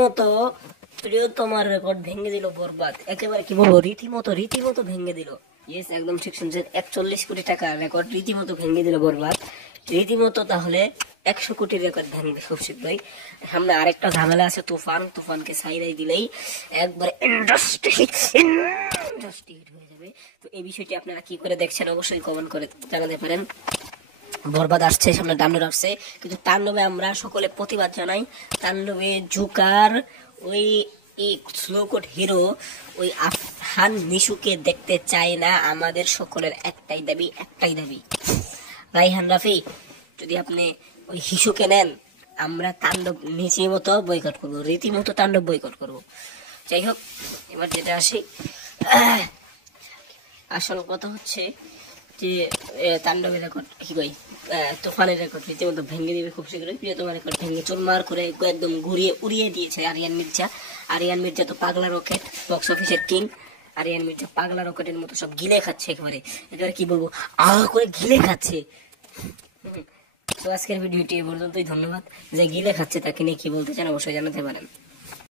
মতো প্রিয়তমার রেকর্ড ভেঙে দিল বরবাদ। একেবারে কি বলবো, রীতিমতো রীতিমতো ভেঙে দিল। ইয়েস, একদম ঠিক শুনছেন, 41 কোটি টাকা রেকর্ড রীতিমতো ভেঙে দিল বরবাদ। রীতিমতো তাহলে 100 কোটির রেকর্ড ভাঙবে খুব শীঘ্রই। সামনে আরেকটা ঝামেলা আছে, তুফানকে সাইরাই দিলেই একবারে ইন্ডাস্ট্রি হিট হয়ে যাবে। তো এই বিষয়টি আপনারা কি করে দেখছেন অবশ্যই কমেন্ট করে জানাতে পারেন। বরবাদ আসছে, সামনে তাণ্ডব আসছে, কিন্তু তাণ্ডবে আমরা সকলে প্রতিবাদ জানাই। তাণ্ডবে জোকার ওই স্লো কোড হিরো ওই আফহান নিশুকে দেখতে চাই না। আমাদের সকলের একটাই দাবি রাইহান রাফি, যদি আপনি ওই হিসুকে নেন, আমরা তাণ্ডব রীতিমতো বয়কট করবো, রীতিমতো তাণ্ডব বয়কট করবো। যাই হোক, এবার যেটা আসি, আসল কথা হচ্ছে যে তাণ্ডবের রেকর্ড কি কই, তুফানের রেকর্ড রীতিমতো ভেঙে দিবে খুব শীঘ্রই। প্রিয়তমার রেকর্ড ভেঙে চুরমার করে একদম উড়িয়ে দিয়েছে আরিয়ান মির্জা তো পাগলা রকেট, বক্স অফিসের কিং। আরিয়ান মির্জা পাগলা রকেটের মতো সব গিলে খাচ্ছে, একেবারে কি বলবো, করে গিলে খাচ্ছে। তো আজকের ভিডিওটি এ পর্যন্তই, ধন্যবাদ। যে গিলে খাচ্ছে তাকে নিয়ে কি বলতে চান অবশ্যই জানাতে পারেন।